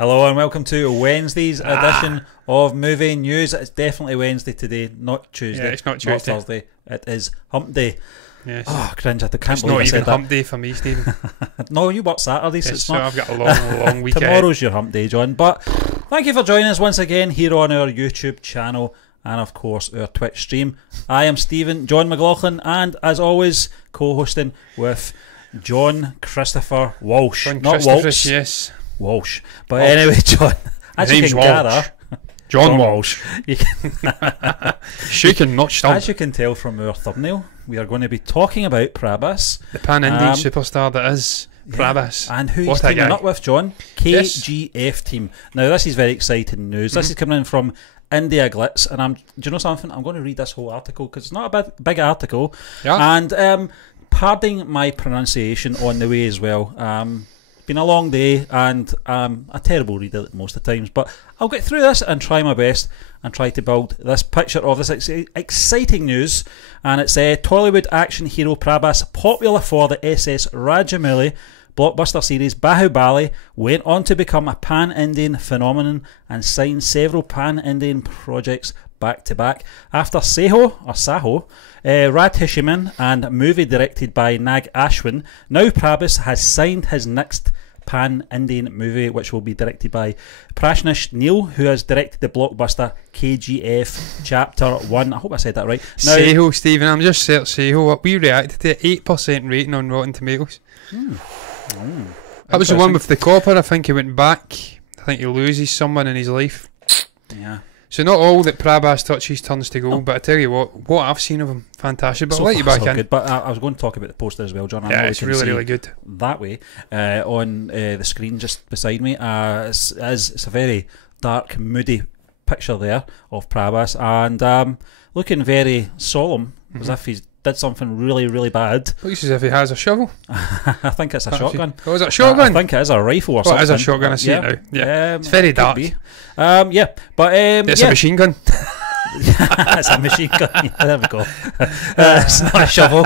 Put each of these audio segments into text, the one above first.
Hello and welcome to Wednesday's edition of Movie News. It's definitely Wednesday today, not Tuesday. Yeah, it's not Tuesday. Not Thursday. It is Hump Day. Yes. Oh, cringe! I can't It's believe not I said even that. Hump Day for me, Stephen. No, you work Saturdays. Yes, It's so not. I've got a long weekend. Tomorrow's your Hump Day, John. But thank you for joining us once again here on our YouTube channel and of course our Twitch stream. I am Stephen, John McLaughlin, and as always, co-hosting with John Christopher Walsh. John Not Christopher, Walsh. yes. Walsh. But Walsh. anyway, John, as you name's can Walsh. gather, John Walsh. you can, Shaken, not stumped. as you can tell from our thumbnail, we are going to be talking about Prabhas. The pan-Indian superstar that is Prabhas. And who he's What a teaming guy. up with, John? KGF team. Now, this is very exciting news. This is coming in from India Glitz, and do you know something? I'm going to read this whole article because it's not a big article. Yeah. And pardon my pronunciation on the way as well. Been a long day and a terrible reader most of the times, but I'll get through this and try my best and try to build this picture of this exciting news. And it's Tollywood action hero Prabhas, popular for the SS Rajamouli blockbuster series Bahubali, went on to become a pan-Indian phenomenon and signed several pan-Indian projects back to back. After Saho, Radhishiman, and a movie directed by Nag Ashwin, now Prabhas has signed his next pan-Indian movie, which will be directed by Prashnish Neil, who has directed the blockbuster KGF Chapter 1. I hope I said that right. Now, Saho, Stephen, I'm just saying Saho. We reacted to 8% rating on Rotten Tomatoes. That was the one with the copper. I think he went back. I think he loses someone in his life. Yeah. So not all that Prabhas touches turns to gold, but I tell you what I've seen of him, fantastic. But So I'll let you far, back so in. good. But I was going to talk about the poster as well, John. I know Yeah, we it's can really, see really good. that way on the screen just beside me. It's a very dark, moody picture there of Prabhas, and looking very solemn, as if he's did something really, really bad. Looks as if he has a shovel. I think it's a shotgun. Oh, is it a shotgun? I think it is a rifle or Oh, something. it is a shotgun. I see it now. Yeah, it's very it could dark. be. Yeah, but It's a machine gun. it's a machine gun. Yeah, there we go. It's not a shovel.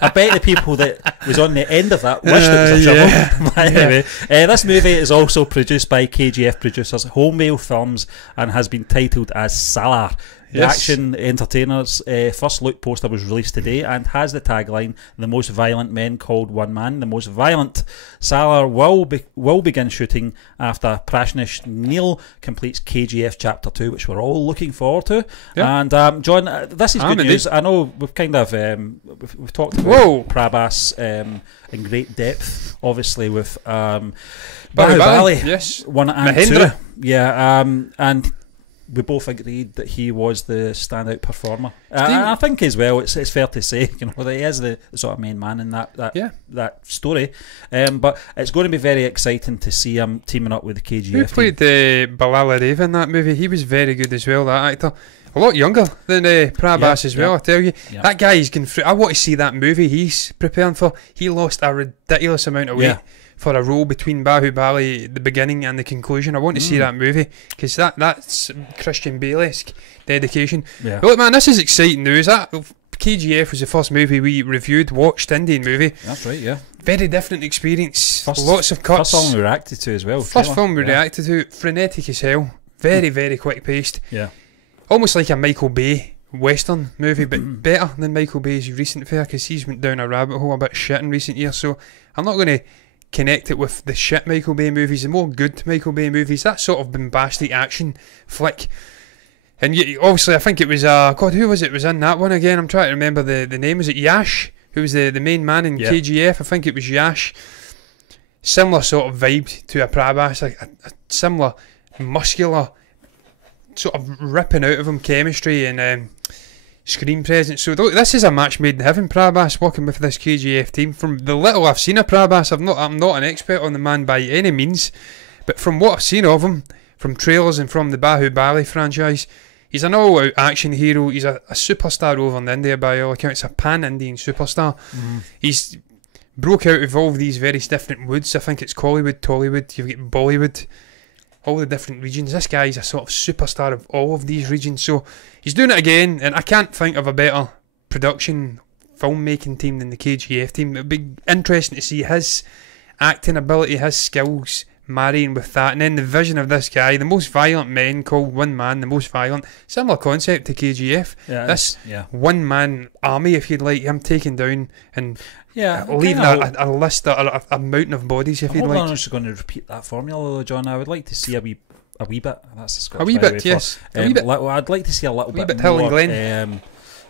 I bet the people that was on the end of that wished it was a shovel. Yeah. But anyway, this movie is also produced by KGF producers Homevale Films and has been titled as Salar. The Yes. action entertainer's first look poster was released today and has the tagline, "The most violent men called one man, the most violent." Salar will begin shooting after Prashnish Neil completes KGF Chapter 2, which we're all looking forward to. Yeah. And John, this is good Indeed. news. I know we've kind of we've talked about Prabhas in great depth, obviously with Bahubali, yes, 1 and Mahendra. 2. Yeah, and we both agreed that he was the standout performer. And I think as well, it's fair to say, that he is the sort of main man in that story. But it's going to be very exciting to see him teaming up with the KGF. Who played Balala Deva in that movie? He was very good as well, that actor. A lot younger than Prabhas as well, I tell you. Yeah. That guy is going through. I want to see that movie he's preparing for. He lost a ridiculous amount of weight for a role between Bahubali, the beginning and the conclusion. I want to see that movie because that's Christian Bale-esque dedication. Yeah. But look, man, this is exciting news. That KGF was the first movie we watched, Indian movie. That's right, yeah. Very different experience. Lots of cuts. First film we reacted to as well. First film we reacted to. Frenetic as hell. Very, very quick paced. Yeah. Almost like a Michael Bay Western movie, but better than Michael Bay's recent fare because he's went down a rabbit hole a bit shit in recent years. So I'm not going to connect it with the shit Michael Bay movies, the more good Michael Bay movies, that sort of bombastic action flick. And obviously I think it was who was it was in that one again? I'm trying to remember the name. Was it Yash, who was the main man in KGF? I think it was Yash. Similar sort of vibe to a Prabhas, a similar muscular sort of ripping out of him chemistry and screen presence. So this is a match made in heaven. Prabhas working with this KGF team. From the little I've seen of Prabhas, I'm not an expert on the man by any means, but from what I've seen of him, from trailers and from the Bahubali franchise, he's an all-out action hero. He's a superstar over in India by all accounts. A pan-Indian superstar. He's broke out of all of these very different woods. I think it's Collywood, Tollywood, you've got Bollywood, all the different regions. This guy's a sort of superstar of all of these regions, so he's doing it again, and I can't think of a better production filmmaking team than the KGF team. It'd be interesting to see his acting ability, his skills marrying with that, and then the vision of this guy, the most violent men, called one man the most violent. Similar concept to KGF. Yeah, this yeah. one man army, if you'd like, him taking down and Yeah, leaving a list, a mountain of bodies, if you'd like. I'm just going to repeat that formula, though, John. I would like to see a wee bit. That's a Scottish. A wee bit, yes. A wee bit. I'd like to see a little bit Hill more, and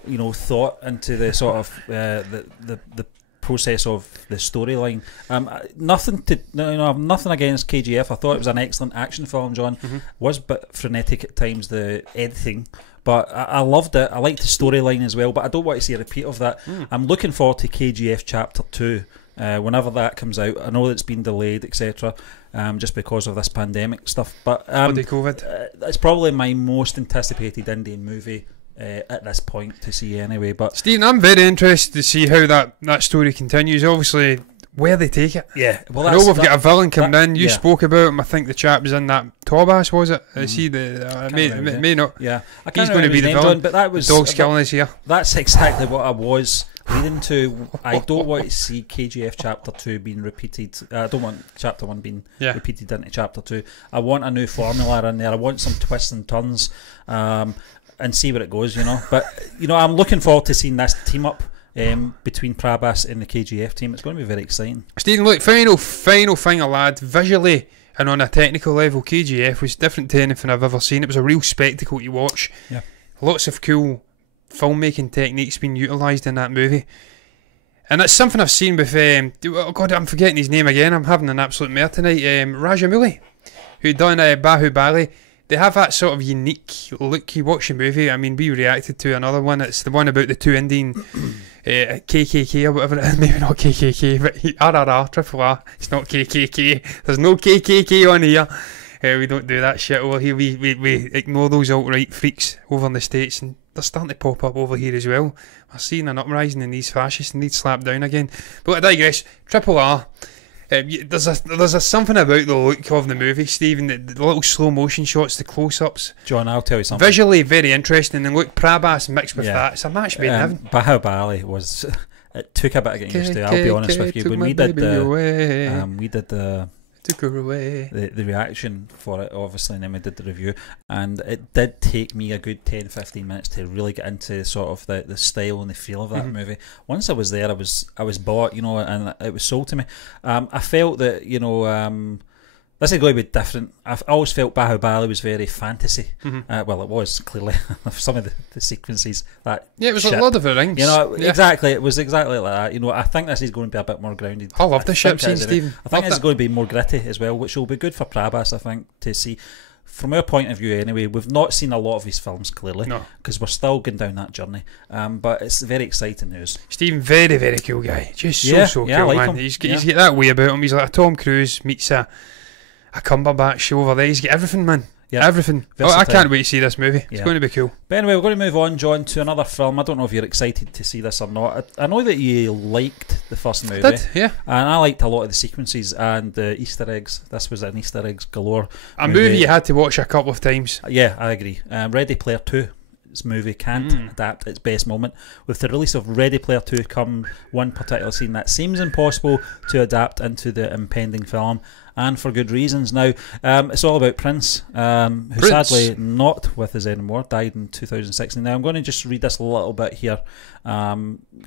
Glen. Thought into the sort of the process of the storyline. I've nothing against KGF. I thought it was an excellent action film, John. Was a bit frenetic at times, the editing, but I loved it. I liked the storyline as well, but I don't want to see a repeat of that. I'm looking forward to KGF Chapter 2 whenever that comes out. I know that it's been delayed, etc., just because of this pandemic stuff, but COVID. It's probably my most anticipated Indian movie at this point to see anyway. But Stephen, I'm very interested to see how that story continues. Obviously, where they take it. Yeah, well, I know we've got a villain coming in. You yeah. spoke about him. I think the chap was in that Prabhas, was it? Is he the may not? Yeah, he's going to be the villain. John, but that was dogs killing us here. That's exactly what I was leading to. I don't want to see KGF Chapter 2 being repeated. I don't want Chapter 1 being repeated into Chapter 2. I want a new formula in there. I want some twists and turns. And see where it goes, But I'm looking forward to seeing this team up between Prabhas and the KGF team. It's going to be very exciting. Stephen, look, final thing, lad. Visually and on a technical level, KGF was different to anything I've ever seen. It was a real spectacle to watch. Yeah, lots of cool filmmaking techniques being utilised in that movie. And it's something I've seen with oh God, I'm forgetting his name again. I'm having an absolute mare tonight. Rajamouli, who done Bahubali. They have that sort of unique look. You watch the movie. I mean, we reacted to another one. It's the one about the two Indian KKK or whatever it is. Maybe not KKK, but RRR, Triple R. It's not KKK. There's no KKK on here. We don't do that shit over here. We ignore those alt-right freaks over in the States, and they're starting to pop up over here as well. We're seeing an uprising in these fascists, and they'd slap down again. But I digress. Triple R. There's a something about the look of the movie, Stephen, the little slow motion shots, the close-ups. John, I'll tell you something. Visually very interesting, and look, Prabhas mixed with that. It's a match made in heaven. Bahubali was... It took a bit of getting used to, I'll be honest with you. When we did the took her away. The reaction for it, obviously, and then we did the review, and it did take me a good 10-15 minutes to really get into sort of the style and the feel of that movie. Once I was there, I was bought, and it was sold to me. I felt that this is going to be different. I've always felt Bahubali was very fantasy. Well, it was clearly some of the sequences that. Yeah, it was like Lord of the Rings. Exactly. It was exactly like that. I think this is going to be a bit more grounded. I love the ship scene, Stephen. I think it's going to be more gritty as well, which will be good for Prabhas, I think, to see. From our point of view, anyway, we've not seen a lot of his films clearly, because we're still going down that journey. But it's very exciting news. Stephen, very very cool guy, just so cool, like man. Him. He's got that way about him. He's like a Tom Cruise meets a Cumberbatch over there. He's got everything, man. Yeah, everything. I can't wait to see this movie. It's going to be cool. But anyway, we're going to move on, John, to another film. I don't know if you're excited to see this or not. I know that you liked the first movie. I did, yeah. And I liked a lot of the sequences and the Easter eggs. This was an Easter eggs galore. A movie you had to watch a couple of times. Yeah, I agree. Ready Player 2. This movie can't adapt its best moment. With the release of Ready Player 2 come one particular scene that seems impossible to adapt into the impending film, and for good reasons. Now, it's all about Prince, who sadly not with us anymore, died in 2016. Now, I'm going to just read this a little bit here.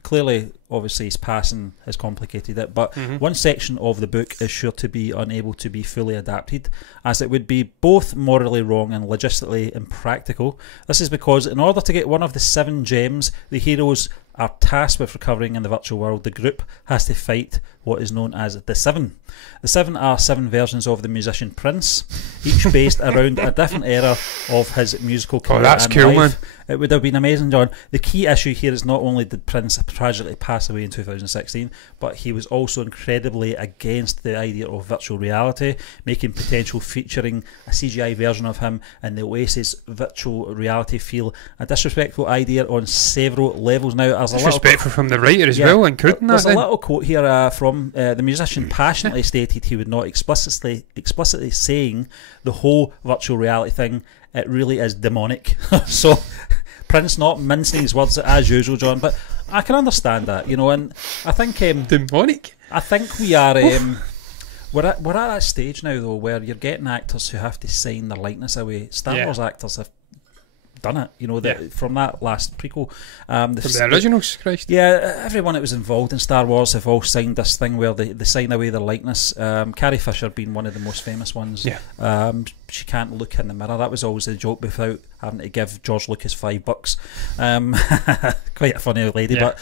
Clearly, obviously, his passing has complicated it, but one section of the book is sure to be unable to be fully adapted, as it would be both morally wrong and logistically impractical. This is because in order to get one of the 7 gems the heroes are tasked with recovering in the virtual world, the group has to fight what is known as the 7. The 7 are 7 versions of the musician Prince, each based around a different era of his musical career. Oh, that's cool, man. It would have been amazing, John. The key issue here is not only did Prince tragically pass away in 2016, but he was also incredibly against the idea of virtual reality, making potential featuring a CGI version of him in the Oasis virtual reality feel a disrespectful idea on several levels. Now, there's disrespectful from the writer as well, including that. There's a little quote here from the musician passionately stated he would not explicitly saying the whole virtual reality thing, it really is demonic. So Prince not mincing his words as usual, John, but I can understand that, and I think demonic. I think we are we're at that stage now though where you're getting actors who have to sign their likeness away. Star Wars actors have done it, you know, from that last prequel. From the originals, Christ. Yeah, everyone that was involved in Star Wars have all signed this thing where they sign away their likeness. Carrie Fisher being one of the most famous ones. Yeah. She can't look in the mirror. That was always the joke without having to give George Lucas $5. Quite a funny lady, but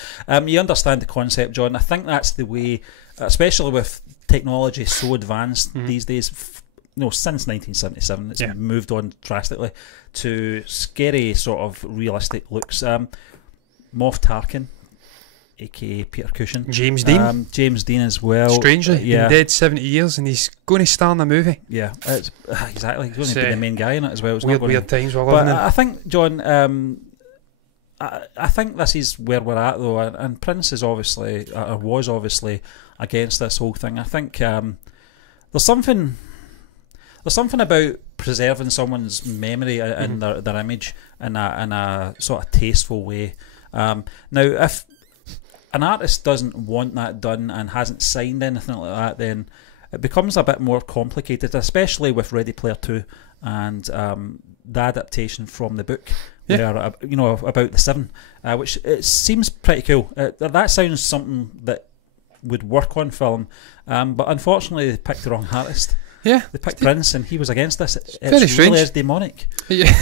you understand the concept, John. I think that's the way, especially with technology so advanced these days. Since 1977, it's moved on drastically to scary sort of realistic looks. Moff Tarkin, aka Peter Cushing, James Dean as well. Strangely, been dead 70 years, and he's going to star in a movie. Yeah, it's, exactly. He's going to be the main guy in it as well. It's weird times we're living in. I think, John, I think this is where we're at though, and Prince is obviously, or was obviously, against this whole thing. I think there's something about preserving someone's memory and their image in a sort of tasteful way. Now, if an artist doesn't want that done and hasn't signed anything like that, then it becomes a bit more complicated, especially with Ready Player 2 and the adaptation from the book, where, about the Seven, which it seems pretty cool. That sounds something that would work on film, but unfortunately they picked the wrong artist. Yeah, they picked Prince, and he was against this. It's very strange. Really is demonic. Yeah,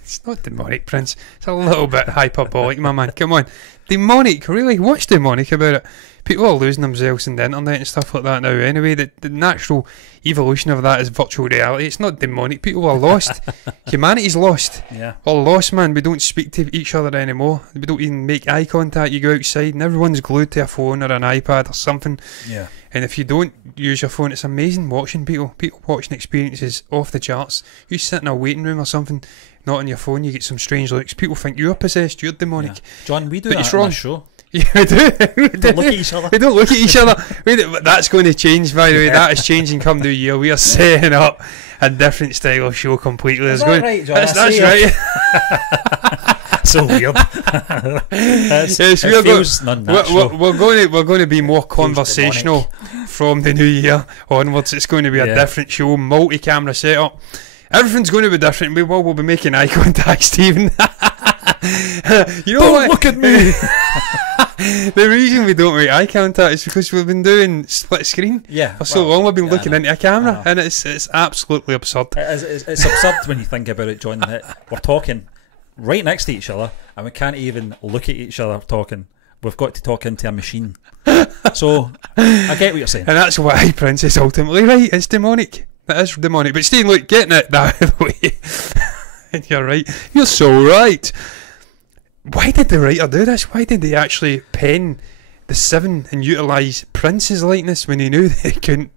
it's not demonic, Prince. It's a little bit hyperbolic, my man. Come on, demonic. Really, what's demonic about it? People are losing themselves on the internet and stuff like that now. Anyway, the natural evolution of that is virtual reality. It's not demonic. People are lost. Humanity's lost. Yeah, we're lost, man. We don't speak to each other anymore. We don't even make eye contact. You go outside, and everyone's glued to a phone or an iPad or something. Yeah. And if you don't use your phone, it's amazing watching people watching experiences off the charts. You sit in a waiting room or something, not on your phone, you get some strange looks. People think you're possessed, you're demonic. Yeah. John, we do but that it's wrong. On the show. Yeah, we do. We don't look at each other. We don't look at each other. That's going to change, by the way. That is changing come New Year. We are setting up a different style of show completely. Is that right, John? That's right. So weird. We're going to be more conversational from the new year onwards. It's going to be a different show, multi-camera setup. Everything's going to be different. We'll be making eye contact, Stephen. You know what? Look at me. The reason we don't make eye contact is because we've been doing split screen for so long. We've been looking into a camera, and it's absolutely absurd. It's absurd when you think about it, John. That we're talking right next to each other, and we can't even look at each other talking. We've got to talk into a machine. So I get what you're saying, and that's why Prince is ultimately right. It's demonic. That is demonic. But Steve, look, getting it that way. And you're right. You're so right. Why did the writer do this? Why did they actually pen the Seven and utilise Prince's likeness when they knew they couldn't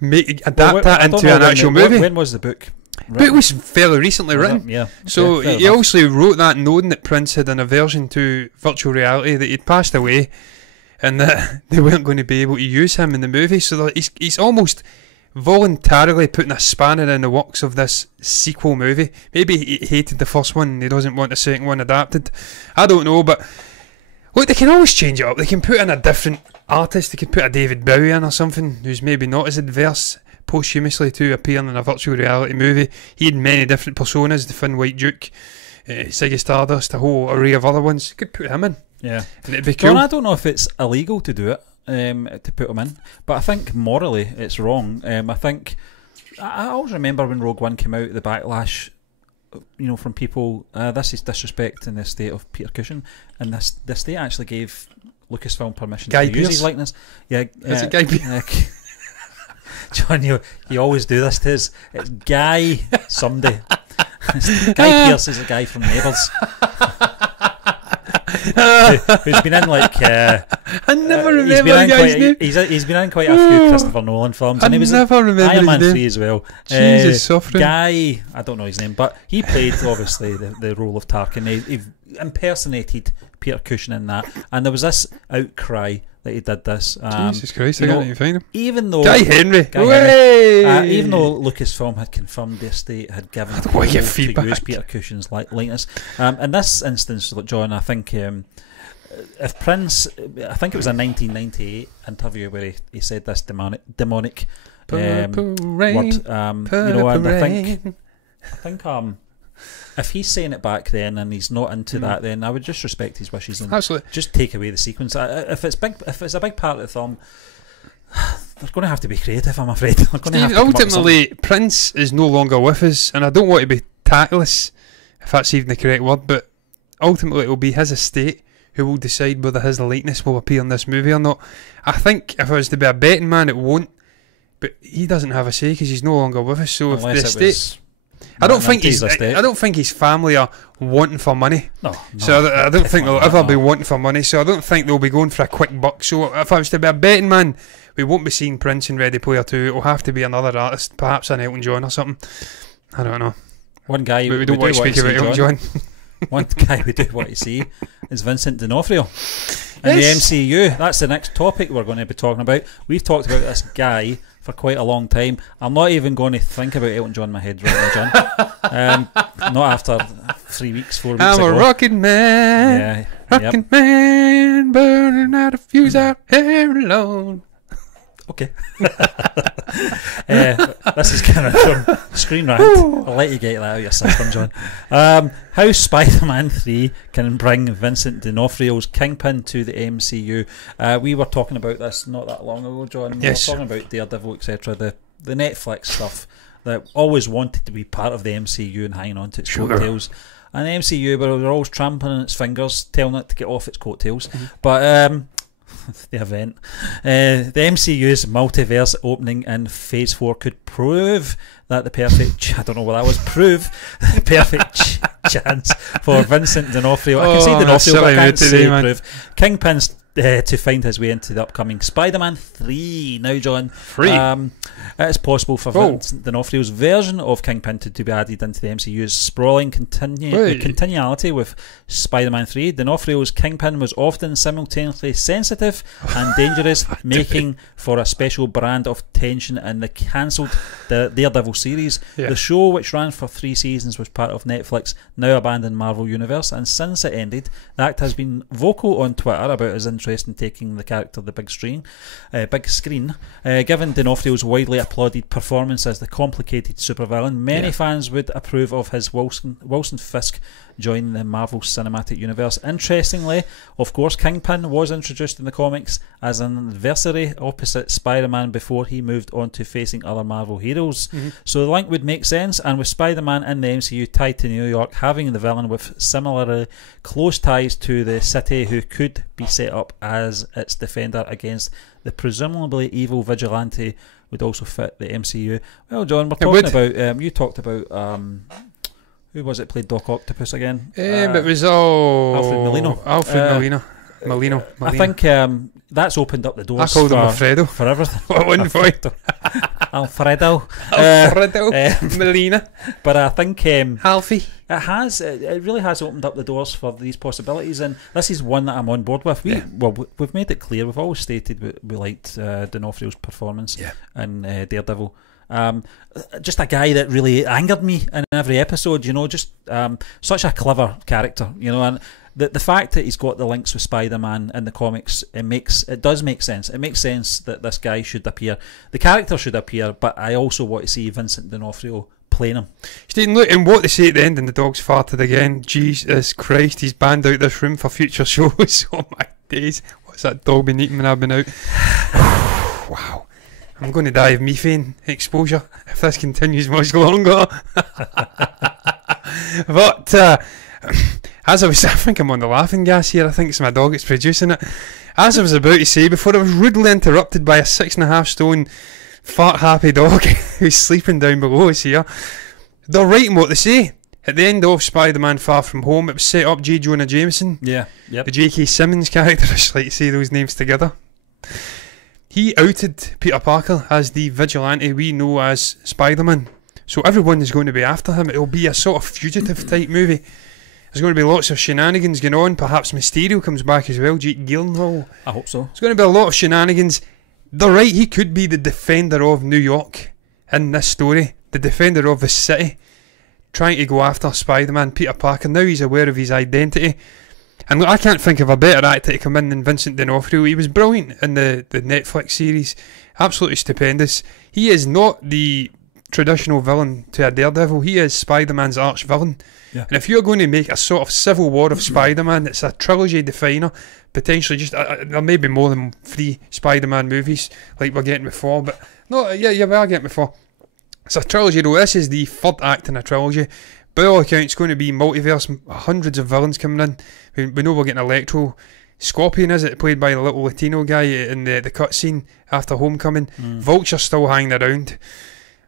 adapt that into an actual movie? When was the book? The book was fairly recently written. Yeah. So he also wrote that knowing that Prince had an aversion to virtual reality, that he'd passed away, and that they weren't going to be able to use him in the movie. So he's almost voluntarily putting a spanner in the works of this sequel movie. Maybe he hated the first one and he doesn't want the second one adapted. I don't know, but look, they can always change it up. They can put in a different artist. They can put a David Bowie in or something who's maybe not as adverse posthumously to appearing in a virtual reality movie. He had many different personas, the Finn White Duke, Ziggy Stardust, a whole array of other ones. You could put him in. Yeah. And it'd be cool. John, I don't know if it's illegal to do it. To put them in, but I think morally it's wrong. I think I always remember when Rogue One came out, the backlash, from people. This is disrespect in the estate of Peter Cushing, and this state actually gave Lucasfilm permission to use his likeness. Yeah, is it Guy Pearce? John, you always do this to us. It's Guy somebody. Guy Pearce is a guy from Neighbours. Who's been in I never remember the guy's name. He's been in quite a few Christopher Nolan films, and he was in Iron Man 3 as well. Jesus, suffering. Guy, I don't know his name, but he played obviously the role of Tarkin. He impersonated Peter Cushing in that, and there was this outcry that he did this. Jesus Christ, I can't even find him. Even though Guy Henry, even though Lucasfilm had confirmed the estate had given to use Peter Cushing's likeness, in this instance, John, I think if Prince, I think it was a 1998 interview where he said this demonic word, and I think if he's saying it back then and he's not into that, then I would just respect his wishes and just take away the sequence. If it's a big part of the film, they're going to have to be creative, I'm afraid. Ultimately, Prince is no longer with us, and I don't want to be tactless, if that's even the correct word, but ultimately it will be his estate who will decide whether his likeness will appear in this movie or not. I think if I was to be a betting man, it won't, but he doesn't have a say because he's no longer with us. So unless if the estate, I don't think his family are wanting for money. No, so I don't think they'll ever be wanting for money. So I don't think they'll be going for a quick buck. So if I was to be a betting man, we won't be seeing Prince in Ready Player 2. It will have to be another artist, perhaps an Elton John or something. I don't know. One guy we don't want to speak about Elton John. One guy we do want to see is Vincent D'Onofrio in the MCU. That's the next topic we're going to be talking about. We've talked about this guy for quite a long time. I'm not even going to think about Elton John in my head right now, John. Not after 3 weeks, 4 weeks I'm ago. a rockin' man, man, burning out a fuse out here alone. Okay. This is kind of from Screen Rant. I'll let you get that out of your system, John. How Spider-Man 3 can bring Vincent D'Onofrio's Kingpin to the MCU. We were talking about this not that long ago, John. Yes. We were talking about Daredevil, etc. The Netflix stuff that always wanted to be part of the MCU and hanging on to its coattails. And the MCU, but they're always trampling on its fingers, telling it to get off its coattails. But the event, the MCU's multiverse opening in Phase 4 could prove that the perfect, I don't know what that was, prove the perfect chance for Vincent D'Onofrio. I can say D'Onofrio, but I can't say prove. Kingpin's to find his way into the upcoming Spider-Man 3. Now, John, it's possible for Vincent D'Onofrio's version of Kingpin to be added into the MCU's sprawling continuality with Spider-Man 3. D'Onofrio's Kingpin was often simultaneously sensitive and dangerous, making for a special brand of tension in the cancelled Daredevil series. The show, which ran for 3 seasons, was part of Netflix now abandoned Marvel Universe, and since it ended, the actor has been vocal on Twitter about his interest in taking the character to the big screen. Given D'Onofrio's widely applauded performance as the complicated supervillain, many fans would approve of his Wilson Fisk joining the Marvel Cinematic Universe. Interestingly, of course, Kingpin was introduced in the comics as an adversary opposite Spider-Man before he moved on to facing other Marvel heroes. So the link would make sense, and with Spider-Man in the MCU tied to New York, having the villain with similarly close ties to the city who could be set up as its defender against the presumably evil vigilante would also fit the MCU. Well, John, we're talking about you talked about who was it played Doc Octopus again? It was Alfred Molina. I think that's opened up the doors. I called him Alfredo for everything. What one for Alfredo Molina. But I think Alfie. It really has opened up the doors for these possibilities, and this is one that I'm on board with. We've made it clear. We've always stated we liked D'Onofrio's performance in Daredevil. Just a guy that really angered me in every episode, just such a clever character, and the fact that he's got the links with Spider-Man in the comics, it does make sense. It makes sense that this guy should appear, the character should appear, but I also want to see Vincent D'Onofrio playing him. Stephen, look, and what they say at the end, and the dog's farted again. Jesus Christ, he's banned out this room for future shows. Oh my days, what's that dog been eating when I've been out? Wow. I'm going to die of methane exposure if this continues much longer. But as I think I'm on the laughing gas here. I think it's my dog that's producing it. As I was about to say before, I was rudely interrupted by a 6.5 stone fart happy dog who's sleeping down below us here. They're right in what they say. At the end of Spider-Man Far From Home, it was set up J. Jonah Jameson. The J.K. Simmons character. I just like to say those names together. He outed Peter Parker as the vigilante we know as Spider-Man. So everyone is going to be after him. It'll be a sort of fugitive type movie. There's going to be lots of shenanigans going on. Perhaps Mysterio comes back as well. Jake Gyllenhaal. I hope so. There's going to be a lot of shenanigans. They're right, he could be the defender of New York in this story. The defender of the city. Trying to go after Spider-Man, Peter Parker. Now he's aware of his identity. And look, I can't think of a better actor to come in than Vincent D'Onofrio. He was brilliant in the Netflix series. Absolutely stupendous. He is not the traditional villain to a Daredevil. He is Spider-Man's arch villain. Yeah. And if you're going to make a sort of civil war of Spider-Man, it's a trilogy definer. Potentially just there may be more than 3 Spider-Man movies like we're getting before, but no, yeah, we are getting before. It's a trilogy though. This is the 3rd act in a trilogy. By all accounts, it's going to be multiverse, hundreds of villains coming in. We know we're getting Electro. Scorpion, is it, played by the little Latino guy in the cutscene after Homecoming. Vulture's still hanging around.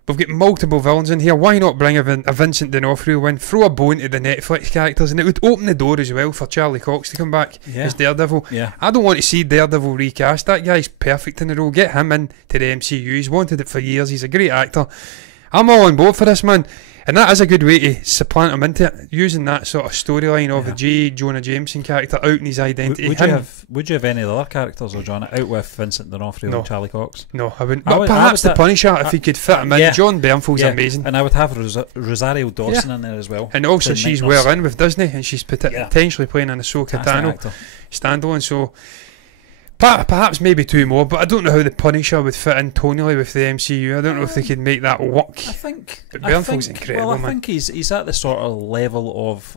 We've got multiple villains in here. Why not bring a Vincent D'Onofrio in, throw a bone to the Netflix characters, and it would open the door as well for Charlie Cox to come back as Daredevil. Yeah. I don't want to see Daredevil recast. That guy's perfect in the role. Get him in to the MCU. He's wanted it for years. He's a great actor. I'm all on board for this, man. And that is a good way to supplant him into it, using that sort of storyline of the J. Jonah Jameson character out in his identity. Would you have any other characters, or John, out with Vincent D'Onofrio and Charlie Cox? No, I wouldn't. But perhaps the Punisher, if he could fit him in. Yeah. John Bernthald's amazing. And I would have Rosario Dawson in there as well. And also she's well in with Disney, and she's potentially playing an Ahsoka Tano standalone, so perhaps maybe 2 more, but I don't know how the Punisher would fit in tonally with the MCU. I don't know if they could make that work. I think Bernthald's incredible, I think he's at the sort of level of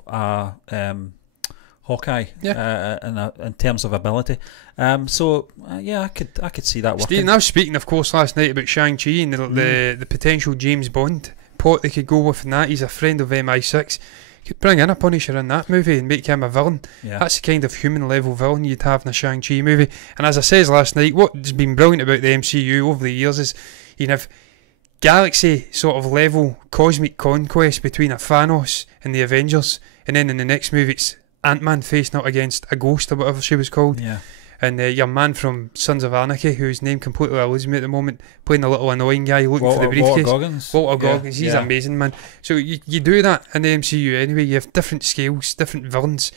Hawkeye in terms of ability. I could see that working. Steve, I was speaking, of course, last night about Shang-Chi and the potential James Bond plot they could go with in that. He's a friend of MI6. Could bring in a Punisher in that movie and make him a villain. That's the kind of human level villain you'd have in a Shang-Chi movie. And as I said last night, what's been brilliant about the MCU over the years is you have galaxy sort of level cosmic conquest between a Thanos and the Avengers, and then in the next movie it's Ant-Man facing up against a ghost or whatever she was called. And your man from Sons of Anarchy, whose name completely eludes me at the moment, playing the little annoying guy looking for the briefcase. Walter Goggins. He's amazing, man. So you do that in the MCU anyway. You have different scales, different villains.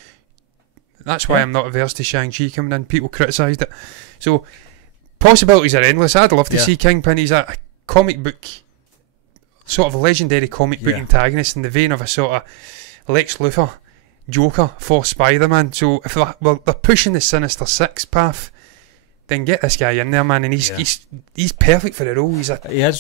That's why I'm not averse to Shang-Chi coming in. People criticised it. So possibilities are endless. I'd love to see Kingpin. He's a comic book, sort of legendary comic book antagonist in the vein of a sort of Lex Luthor Joker for Spider-Man. So if they're pushing the Sinister Six path, then get this guy in there, man, and he's perfect for the role. He's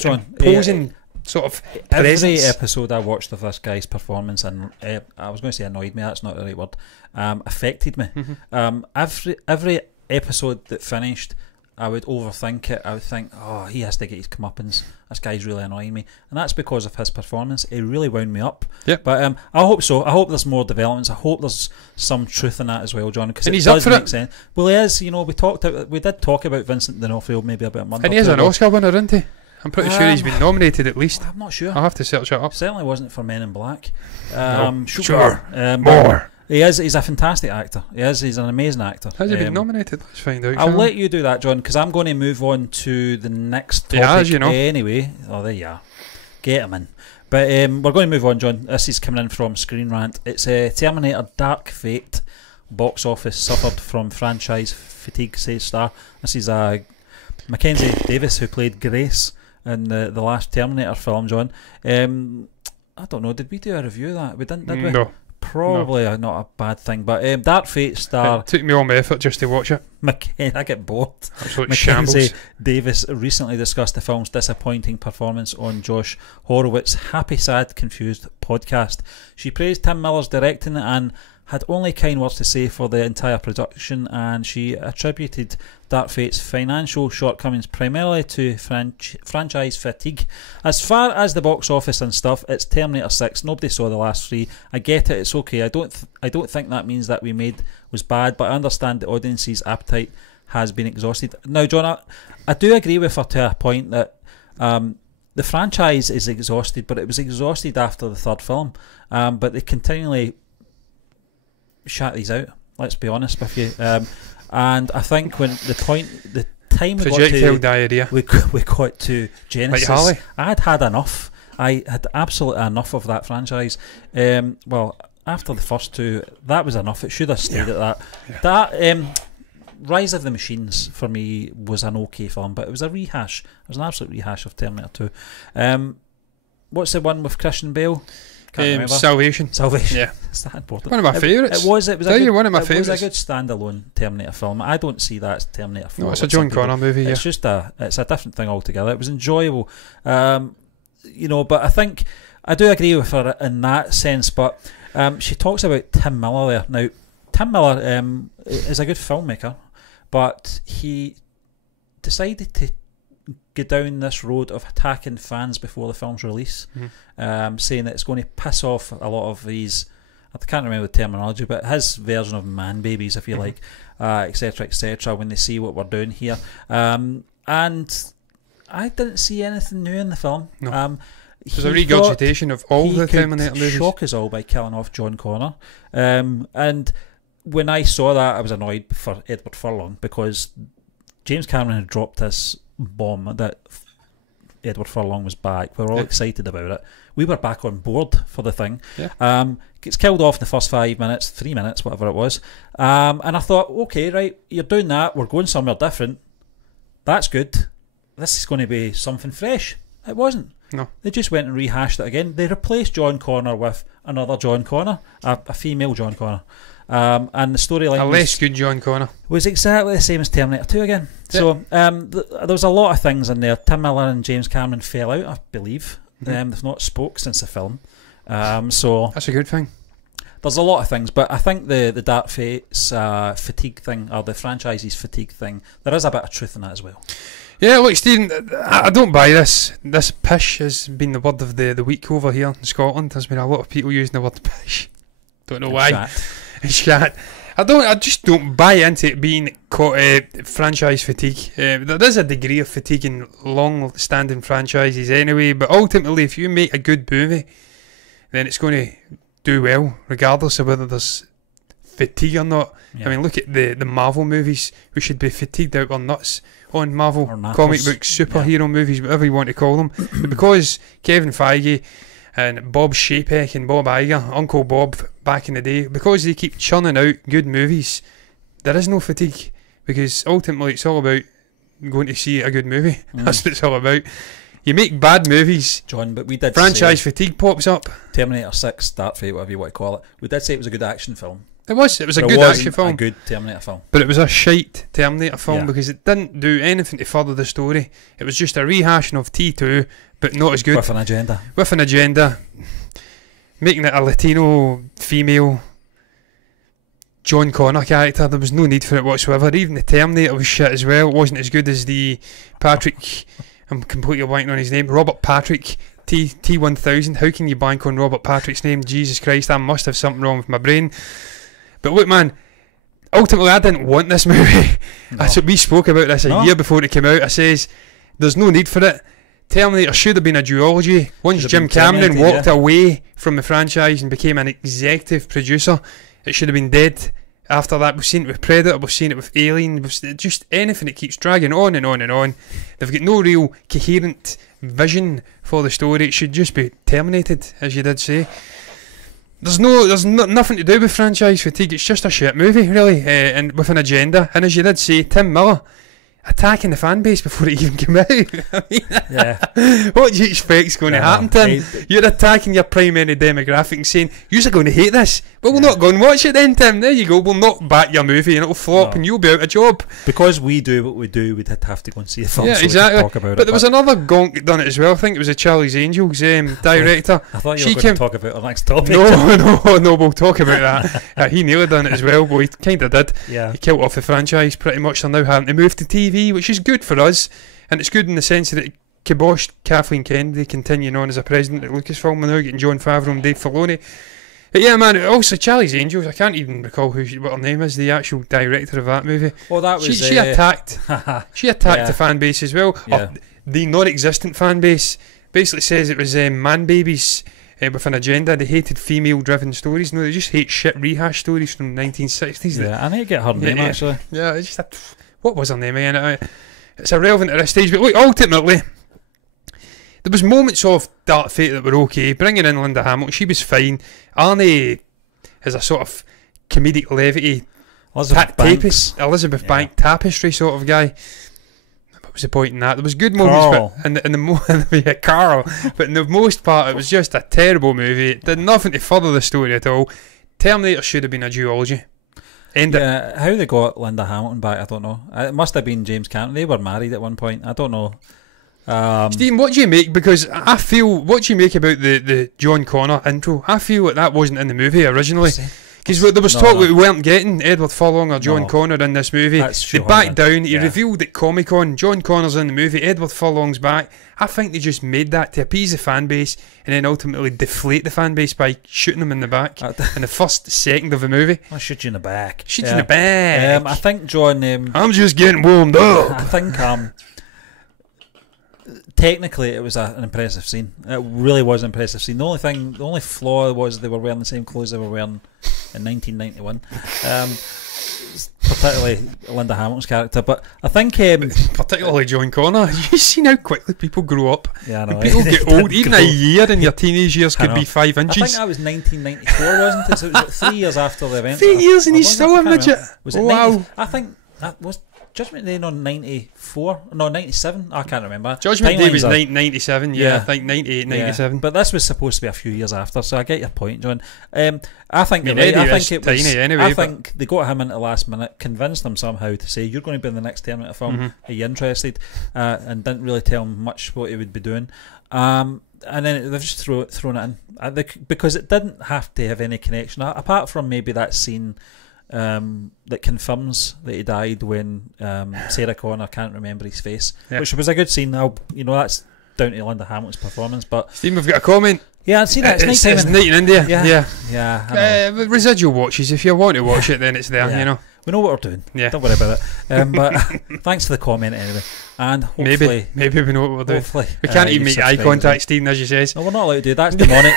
imposing sort of presence. Every episode I watched of this guy's performance, and I was going to say annoyed me, that's not the right word, affected me. Every episode that finished, I would overthink it. I would think, oh, he has to get his comeuppance. This guy's really annoying me. And that's because of his performance. It really wound me up. But I hope so. I hope there's more developments. I hope there's some truth in that as well, John, because it does make sense. Well, he is. You know, we did talk about Vincent D'Onofrio maybe about a month ago. And he is an Oscar winner, isn't he? I'm pretty sure he's been nominated at least. I'm not sure. I'll have to search it up. Certainly wasn't for Men in Black. Sure. More. He's a fantastic actor. He's an amazing actor. Has he been nominated? Let's find out. I'll let you do that, John, because I'm going to move on to the next topic anyway. Oh, there you are. Get him in. But we're going to move on, John. This is coming in from Screen Rant. It's Terminator Dark Fate. Box office suffered from franchise fatigue, says Star. This is Mackenzie Davis, who played Grace in the last Terminator film, John. I don't know, did we do a review of that? We didn't, did we? No. Probably not a bad thing, but Dark Fate star. It took me all my effort just to watch it. I get bored. Absolutely Mackenzie shambles. Davis recently discussed the film's disappointing performance on Josh Horowitz's Happy Sad Confused podcast. She praised Tim Miller's directing and had only kind words to say for the entire production, and she attributed Dark Fate's financial shortcomings primarily to franchise fatigue. As far as the box office and stuff, it's Terminator 6. Nobody saw the last 3. I get it. It's okay. I don't think that means that we made was bad, but I understand the audience's appetite has been exhausted. Now, John, I do agree with her to a point that the franchise is exhausted, but it was exhausted after the 3rd film. But they continually shut these out, let's be honest with you, and I think when the time we got to Genesis, like I had enough. I had absolutely enough of that franchise. Well, after the first 2, that was enough. It should have stayed at that. That Rise of the Machines for me was an okay film, but it was a rehash. It was an absolute rehash of Terminator 2. What's the one with Christian Bale? Can't remember. Salvation. Yeah, it's that important. One of my favourites. It was one of my favourites. It was a good standalone Terminator film. I don't see that as Terminator film. No, it's a John Connor movie. It's just it's a different thing altogether. It was enjoyable, but I think I do agree with her in that sense. But she talks about Tim Miller there. Now, Tim Miller is a good filmmaker, but he decided to go down this road of attacking fans before the film's release, saying that it's going to piss off a lot of these, I can't remember the terminology, but his version of man babies, if you like, etc., when they see what we're doing here. And I didn't see anything new in the film. No. It was a regurgitation of all the Terminator movies. He could shock us all by killing off John Connor. And when I saw that, I was annoyed for Edward Furlong, because James Cameron had dropped this bomb that Edward Furlong was back. We were all excited about it. We were back on board for the thing. Gets killed off in the first 3 minutes, whatever it was. And I thought, okay, right, you're doing that, we're going somewhere different. That's good. This is going to be something fresh. It wasn't. No. They just went and rehashed it again. They replaced John Connor with another John Connor, a female John Connor. And the storyline, a less good John Connor, was exactly the same as Terminator 2 again. So there was a lot of things in there. Tim Miller and James Cameron fell out, I believe. They've not spoke since the film. So that's a good thing. There's a lot of things, but I think the Dark Fates fatigue thing, or the franchise's fatigue thing, there is a bit of truth in that as well. Yeah, look, Stephen, I don't buy this. This pish has been the word of the week over here in Scotland. There's been a lot of people using the word pish. Don't know why. Shat. I just don't buy into it being franchise fatigue. There is a degree of fatigue in long-standing franchises anyway, but ultimately, if you make a good movie, then it's going to do well, regardless of whether there's fatigue or not. I mean, look at the Marvel movies. We should be fatigued out our nuts on Marvel comic books, superhero movies, whatever you want to call them. But because Kevin Feige and Bob Chapek and Bob Iger, Uncle Bob back in the day, because they keep churning out good movies, there is no fatigue, because ultimately it's all about going to see a good movie. That's what it's all about. You make bad movies, John, but we did franchise fatigue pops up. Terminator 6, Dark Fate, whatever you want to call it, we did say it was a good action film. It was a good action film. A good Terminator film. But it was a shite Terminator film because it didn't do anything to further the story. It was just a rehashing of T2, but not as good. With an agenda. Making it a Latino female John Connor character. There was no need for it whatsoever. Even the Terminator was shit as well. It wasn't as good as the Patrick, I'm completely blanking on his name, Robert Patrick T1000. How can you blank on Robert Patrick's name? Jesus Christ, I must have something wrong with my brain. But look, man, ultimately I didn't want this movie. No. We spoke about this a year before it came out. I says, there's no need for it. Terminator should have been a duology. Once Jim Cameron walked away from the franchise and became an executive producer, it should have been dead. After that, we've seen it with Predator, we've seen it with Alien, just anything that keeps dragging on and on and on. They've got no real coherent vision for the story. It should just be terminated, as you did say. There's nothing to do with franchise fatigue. It's just a shit movie, really, and with an agenda. And as you did say, Tim Miller attacking the fan base before it even came out. I mean, what do you expect's going to happen, Tim? You're attacking your primary demographic and saying, you're going to hate this. Well, we'll not go and watch it then, Tim. There you go. We'll not back your movie and it'll flop and you'll be out of job. Because we do what we do, we'd have to go and see the film. Yeah, so exactly. Talk about but there was another gonk that done it as well. I think it was a Charlie's Angels director. I thought you were going to talk about our next topic. No, we'll talk about that. He nearly done it as well, but he kind of did. Yeah. He killed off the franchise pretty much. They're now having to move to TV, which is good for us, and it's good in the sense that it kiboshed Kathleen Kennedy continuing on as a president at Lucasfilm, and now getting Jon Favreau and Dave Filoni. But yeah, man, also Charlie's Angels, I can't even recall what her name is, the actual director of that movie. Well, that was she attacked the fan base as well. Yeah. The non-existent fan base basically says it was man babies with an agenda. They hated female-driven stories. No, they just hate shit rehash stories from the 1960s. Yeah, I need to get her name actually. Yeah, it's just what was her name again? It's irrelevant at this stage, but look, ultimately, there was moments of Dark Fate that were okay. Bringing in Linda Hamilton, she was fine. Arnie is a sort of comedic levity Elizabeth Bank tapestry sort of guy. was the point in that? There was good moments, Carl. but in the yeah, Carl. But in the most part, it was just a terrible movie. It did nothing to further the story at all. Terminator should have been a duology. End it. Yeah, how they got Linda Hamilton back, I don't know. It must have been James Cameron. They were married at one point. I don't know. Stephen, what do you make? Because I feel, what do you make about the John Connor intro? I feel like that wasn't in the movie originally. Because there was talk that we weren't getting Edward Furlong or John Connor in this movie. They backed down. He revealed at Comic Con, John Connor's in the movie, Edward Furlong's back. I think they just made that to appease the fan base and then ultimately deflate the fan base by shooting them in the back in the first second of the movie. I'll shoot you in the back. Shoot you in the back. I think John. I'm just getting warmed up. I think technically it was an impressive scene. It really was an impressive scene. The only flaw was they were wearing the same clothes they were wearing in 1991. Particularly Linda Hamilton's character, but I think particularly John Connor. You seen how quickly people grow up. Yeah, I know. People get old. Even a year in your teenage years could be 5 inches. I think that was 1994, wasn't it? So it was like 3 years after the event. 3 years and he's still a midget. Was it? Wow. 90, I think that was Judgment Day on 94. No, 97. I can't remember. Judgment Day was 97. Yeah, I think 98, 97. But this was supposed to be a few years after, so I get your point, John. I think I think it was tiny anyway. I think they got him in at the last minute, convinced him somehow to say you're going to be in the next Terminator film. Mm-hmm. Are you interested? And didn't really tell him much what he would be doing. And then they've just thrown it in because it didn't have to have any connection apart from maybe that scene. That confirms that he died when Sarah Connor can't remember his face, which was a good scene. That's down to Linda Hamilton's performance. But Steve, we've got a comment. Yeah, I've seen it. It's night in India. Yeah. Residual watches. If you want to watch it, then it's there. Yeah. You know, we know what we're doing. Yeah, don't worry about it. But thanks for the comment anyway. And hopefully, maybe we know what we're doing. Hopefully, we can't even make eye contact, Stephen, as you says. No, we're not allowed to do that. That's demonic.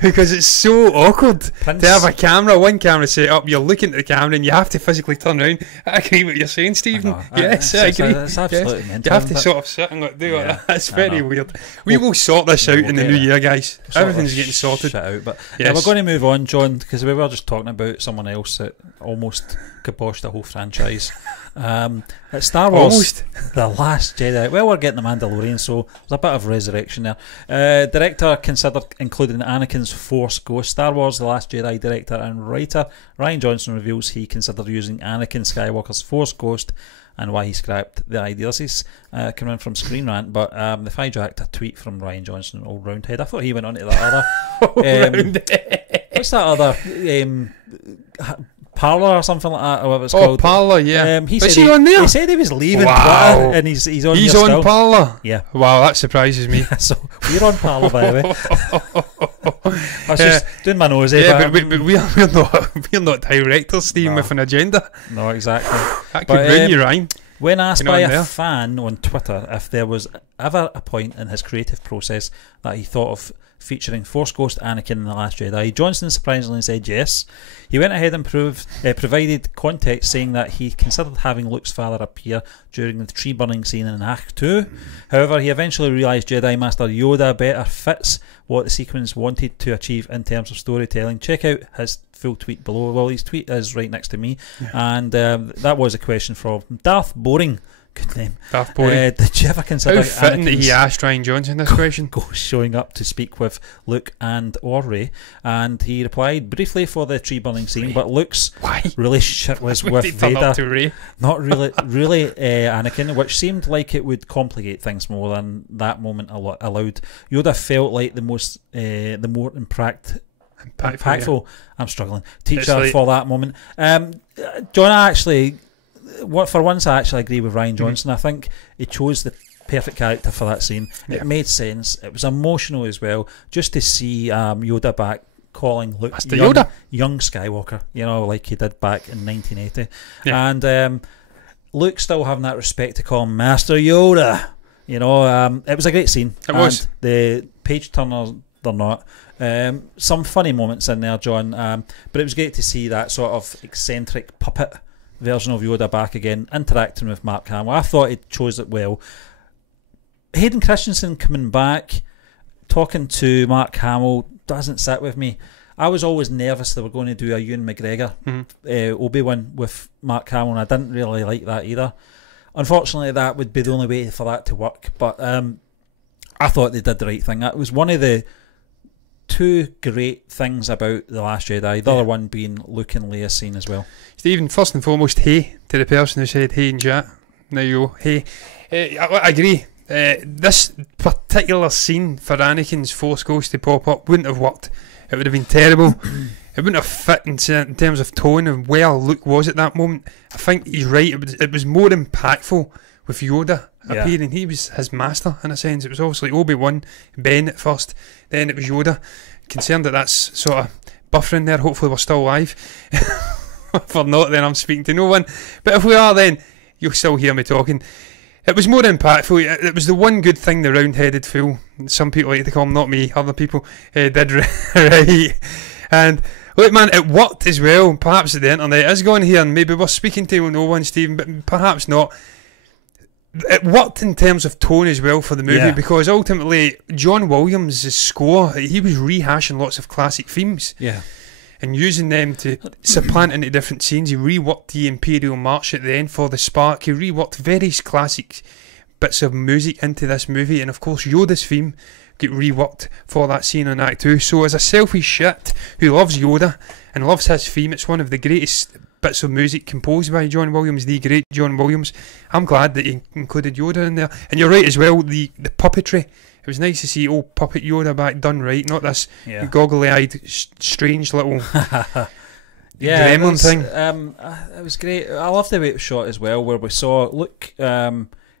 Because it's so awkward to have a camera, one camera set up, you're looking at the camera and you have to physically turn around. I agree with what you're saying, Stephen. Yes, I agree. It's absolutely mental. You have to sort of sit and do it. That's very weird. We will sort this out in the new year, guys. Everything's getting sorted. Shit out, but we're going to move on, John, because we were just talking about someone else that almost kiboshed the whole franchise. It's Star Wars, The Last Jedi. Well, we're getting the Mandalorian, so there's a bit of resurrection there. Director considered including Anakin's Force Ghost. Star Wars, The Last Jedi director and writer Rian Johnson reveals he considered using Anakin Skywalker's Force Ghost and why he scrapped the idea. This is coming in from Screen Rant, but they've hijacked a tweet from Rian Johnson, Old Roundhead. I thought he went on to that other what's that other Parler or something like that, or whatever it's called. Parler, yeah. He said he on there? He said he was leaving Twitter, and he's on. He's on Parler. Yeah. Wow, that surprises me. So we're on Parler, by the way. I was just doing my nose. Yeah, but we're not directors, Steve, with an agenda. No, exactly. That could ruin you, Ryan. When asked by a fan on Twitter if there was ever a point in his creative process that he thought of featuring Force Ghost Anakin in The Last Jedi, Johnson surprisingly said yes. He went ahead and provided context, saying that he considered having Luke's father appear during the tree burning scene in Act 2. However, he eventually realised Jedi Master Yoda better fits what the sequence wanted to achieve in terms of storytelling. Check out his full tweet below. Well, his tweet is right next to me, and that was a question from Darth Boring. Good name. Darth Boring. Did you ever consider how fitting that he asked Rian Johnson this question? Showing up to speak with Luke and or Rey, and he replied briefly for the tree burning scene, but Luke's relationship was with Vader, not really Anakin, which seemed like it would complicate things more than that moment allowed. Yoda felt like the more impactful. Yeah. I'm struggling. Teacher for that moment. John, for once, I actually agree with Rian Johnson. I think he chose the perfect character for that scene. It made sense. It was emotional as well, just to see Yoda back calling Luke young Skywalker, like he did back in 1980. And Luke still having that respect to call him Master Yoda. It was a great scene. It was. The page turners, they're not. Some funny moments in there, John, but it was great to see that sort of eccentric puppet version of Yoda back again, interacting with Mark Hamill. I thought he chose it well. Hayden Christensen coming back, talking to Mark Hamill doesn't sit with me. I was always nervous they were going to do a Ewan McGregor Obi-Wan with Mark Hamill, and I didn't really like that either. unfortunately, that would be the only way for that to work. But I thought they did the right thing. That was one of the two great things about The Last Jedi. The other one being Luke and Leia's scene as well. Stephen, first and foremost, hey to the person who said hey in chat. There you go, hey. I agree. This particular scene for Anakin's Force Ghost to pop up wouldn't have worked. It would have been terrible. It wouldn't have fit in terms of tone and where Luke was at that moment. I think he's right. It was more impactful with Yoda appearing. He was his master in a sense. It was obviously Obi-Wan, Ben at first, then it was Yoda. Concerned that that's sort of buffering there. Hopefully we're still live. If we're not, then I'm speaking to no one. But if we are, then you'll still hear me talking. It was more impactful. It was the one good thing the round-headed fool, some people like to call him, not me, other people, did right. And look, man, it worked as well. Perhaps the internet is going here, and maybe we're speaking to no one, Stephen, but perhaps not. It worked in terms of tone as well for the movie, because ultimately John Williams' score, he was rehashing lots of classic themes. Yeah. And using them to supplant into different scenes. He reworked the Imperial March at the end for the spark. He reworked various classic bits of music into this movie, and of course Yoda's theme get reworked for that scene in Act 2. So as a selfish shit who loves Yoda and loves his theme, it's one of the greatest bits of music composed by John Williams, the great John Williams. I'm glad that he included Yoda in there. And you're right as well, the puppetry. It was nice to see old puppet Yoda back done right, not this goggly-eyed, strange little gremlin thing. It was great. I loved the way it was shot as well, where we saw Luke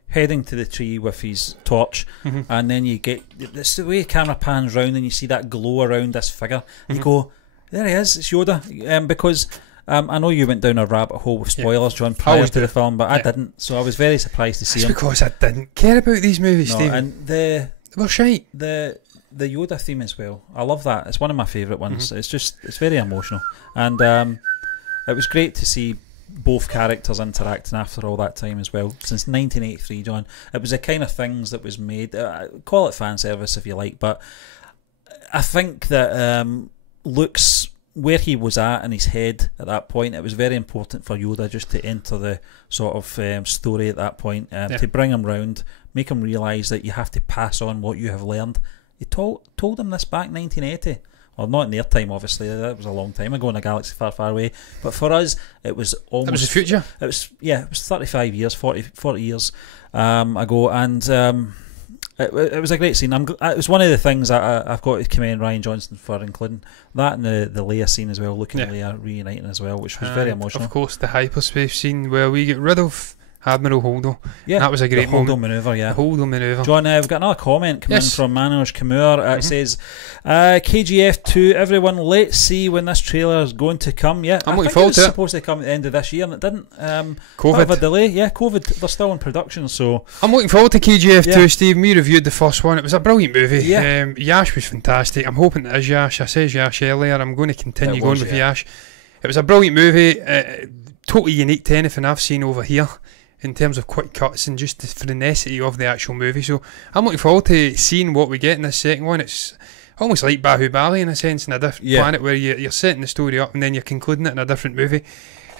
heading to the tree with his torch, and then you get this the way the camera pans round and you see that glow around this figure. And you go, there he is, it's Yoda. Because I know you went down a rabbit hole with spoilers, John, prior to the film, but I didn't, so I was very surprised to see him. It's because I didn't care about these movies, Stephen. And they were shite. The Yoda theme as well, I love that. It's one of my favourite ones. It's very emotional, and it was great to see both characters interacting after all that time as well. Since 1983, John, it was the kind of things that was made. Call it fan service if you like, but I think that Luke's where he was at in his head at that point, it was very important for Yoda just to enter the sort of story at that point, to bring him round, make him realise that you have to pass on what you have learned. He told him this back in 1980. Well, not in their time, obviously. That was a long time ago in a galaxy far, far away. But for us, it was almost... It was the future. It was 35 years, 40 years ago, and it was a great scene. It was one of the things that I've got to commend Rian Johnson for including that, and the Leia scene as well, looking at Leia reuniting as well, which was very emotional. Of course, the hyperspace scene where we get rid of Admiral Holdo. Yeah, that was a great moment. The Holdo manoeuvre. John, we've got another comment coming in from Manoj Kamur. It says, KGF 2, everyone, let's see when this trailer is going to come. Yeah, I'm looking forward to it. It was supposed to come at the end of this year, and it didn't. COVID. Bit of a delay. Yeah, COVID. They're still in production, so... I'm looking forward to KGF 2, Steve. We reviewed the first one. It was a brilliant movie. Yeah. Yash was fantastic. I'm hoping it is Yash. I said Yash earlier. I'm going to continue going with Yash. It was a brilliant movie. Totally unique to anything I've seen over here, in terms of quick cuts and just the frenesity of the actual movie. So I'm looking forward to seeing what we get in this second one. It's almost like Bahubali in a sense, in a different planet where you're setting the story up and then you're concluding it in a different movie,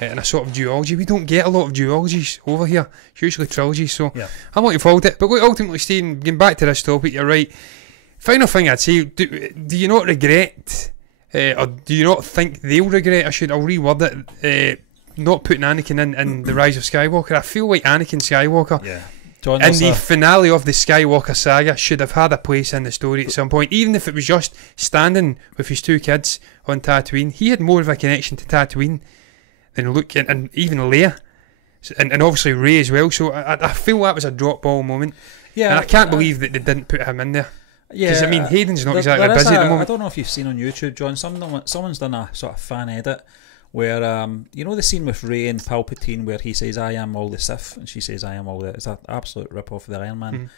in a sort of duology. We don't get a lot of duologies over here. It's usually trilogies, so I'm looking forward to it. But ultimately, Stephen, getting back to this topic, you're right. Final thing I'd say, do you not regret, or do you not think they'll regret, I'll reword it, not putting Anakin in The Rise of Skywalker? I feel like Anakin Skywalker in the finale of the Skywalker saga should have had a place in the story at some point, even if it was just standing with his two kids on Tatooine. He had more of a connection to Tatooine than Luke and even Leia, and obviously Rey as well. So I feel that was a drop ball moment, and I can't believe that they didn't put him in there. Because I mean, Hayden's not exactly busy at the moment. I don't know if you've seen on YouTube, John, someone's done a sort of fan edit where you know the scene with Rey and Palpatine where he says, "I am all the Sith," and she says, "I am all the..." It's an absolute rip off of the Iron Man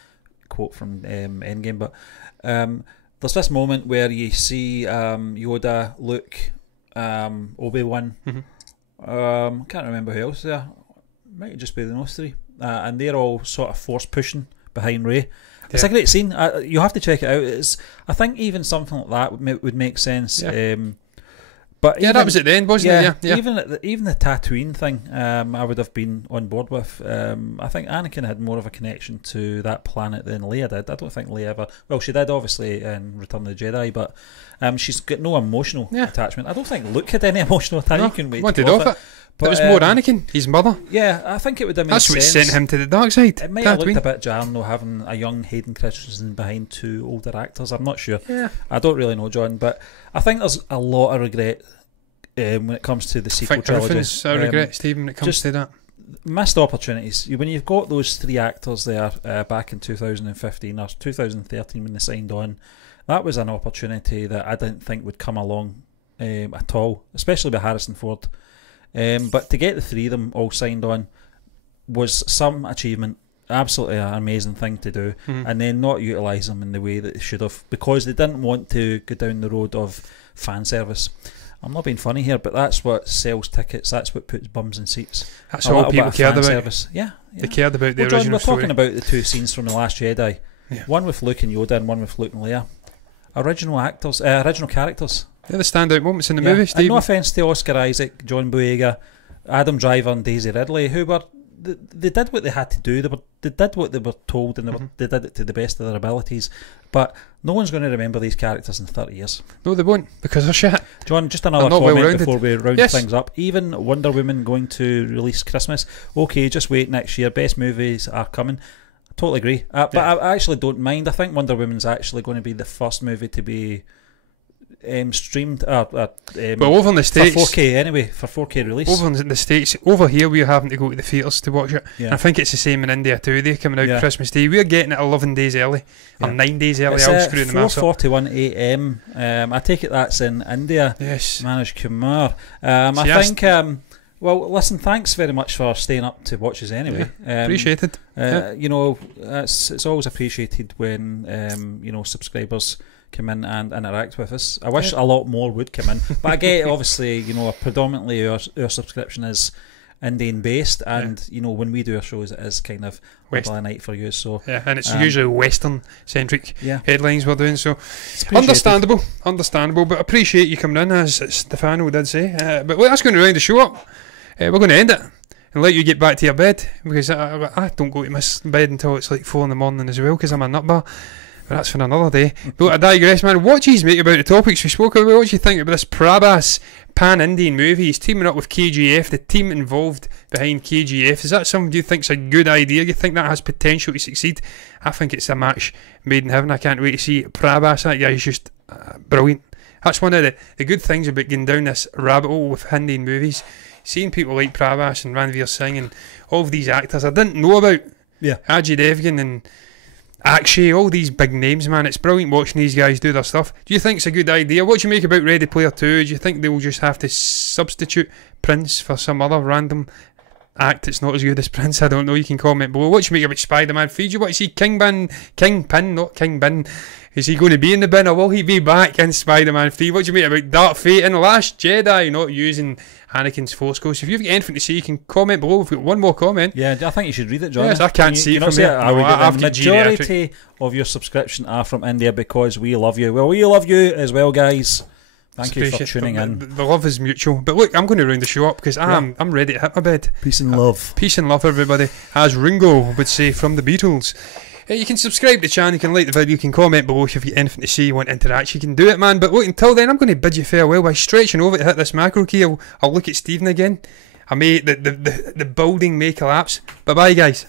quote from Endgame. But there's this moment where you see Yoda, Luke, Obi-Wan, can't remember who else there, might just be the those three, and they're all sort of force pushing behind Rey. It's a great scene. You have to check it out. I think even something like that would make sense. But yeah, that was at the end, wasn't it? Yeah. Even the Tatooine thing, I would have been on board with. I think Anakin had more of a connection to that planet than Leia did. I don't think Leia ever. Well, she did obviously in Return of the Jedi, but she's got no emotional attachment. I don't think Luke had any emotional attachment. You can wait wanted off it. But it was more Anakin, his mother. Yeah, I think it would have made sense. That's what sent him to the dark side. It might have looked a bit jarring though, having a young Hayden Christensen behind two older actors. I'm not sure. Yeah. I don't really know, John, but I think there's a lot of regret when it comes to the sequel trilogy. I regret, Stephen, when it comes to that. Missed opportunities. When you've got those three actors there back in 2015 or 2013 when they signed on, that was an opportunity that I didn't think would come along at all, especially with Harrison Ford. But to get the three of them all signed on was some achievement, absolutely an amazing thing to do, and then not utilise them in the way that they should have because they didn't want to go down the road of fan service. I'm not being funny here, but that's what sells tickets. That's what puts bums in seats. That's all people cared about. Service. Yeah, they cared about the John, original we're talking about the two scenes from The Last Jedi. Yeah. One with Luke and Yoda and one with Luke and Leia. Original characters. They're the standout moments in the movie, Steve. No offence to Oscar Isaac, John Boyega, Adam Driver and Daisy Ridley, who were they did what they had to do. They did what they were told, and they did it to the best of their abilities. But no one's going to remember these characters in 30 years. No, they won't, because they're shit. John, just another comment before we round things up. Even Wonder Woman going to release Christmas. Okay, just wait next year. Best movies are coming. I totally agree. But I actually don't mind. I think Wonder Woman's actually going to be the first movie to be streamed but over in the States for 4K anyway, for 4K release. Over in the States, over here we're having to go to the theatres to watch it. I think it's the same in India too. They're coming out Christmas Day. We're getting it 11 days early or 9 days early. It's I'll screw the maths up. 4:41 AM. I take it that's in India. Yes, Manoj Kumar. I think well, listen, thanks very much for staying up to watch us anyway. Appreciated. You know, it's always appreciated when subscribers come in and interact with us. I wish a lot more would come in, but I get obviously predominantly our subscription is Indian based, and when we do our shows it is kind of middle of the night for you. So and it's usually Western centric headlines we're doing. So understandable. But appreciate you coming in, as Stefano did say. But that's going to round the show up. We're going to end it and let you get back to your bed, because I don't go to my bed until it's like 4 in the morning as well, because I'm a nutbar. But that's for another day. But I digress, man. What do you make about the topics we spoke about? What do you think about this Prabhas pan-Indian movie? He's teaming up with KGF, the team involved behind KGF. Is that something you think's a good idea? You think that has potential to succeed? I think it's a match made in heaven. I can't wait to see Prabhas. That guy's just brilliant. That's one of the good things about getting down this rabbit hole with Indian movies. Seeing people like Prabhas and Ranveer Singh and all of these actors I didn't know about. Ajay Devgan and Akshay, all these big names, man. It's brilliant watching these guys do their stuff. Do you think it's a good idea? What do you make about Ready Player 2? Do you think they'll just have to substitute Prince for some other random act that's not as good as Prince? I don't know. You can comment below. What do you make about Spider-Man 3? Do you want to see Kingpin, not King Bin? Is he going to be in the bin, or will he be back in Spider-Man 3? What do you make about Dark Fate and The Last Jedi not using Anakin's Force Ghost? If you've got anything to say, you can comment below. We've got one more comment. Yeah, I think you should read it, John. Yes, I can't see it from here. The majority of your subscription are from India because we love you. Well, we love you as well, guys. Thank you for tuning in. The love is mutual. But look, I'm going to round the show up because I'm ready to hit my bed. Peace and love. Peace and love, everybody. As Ringo would say from the Beatles. You can subscribe to the channel, you can like the video, you can comment below if you've got anything to say, you want to interact, you can do it, man. But look, until then, I'm going to bid you farewell by stretching over to hit this macro key. I'll look at Stephen again. The building may collapse. Bye-bye, guys.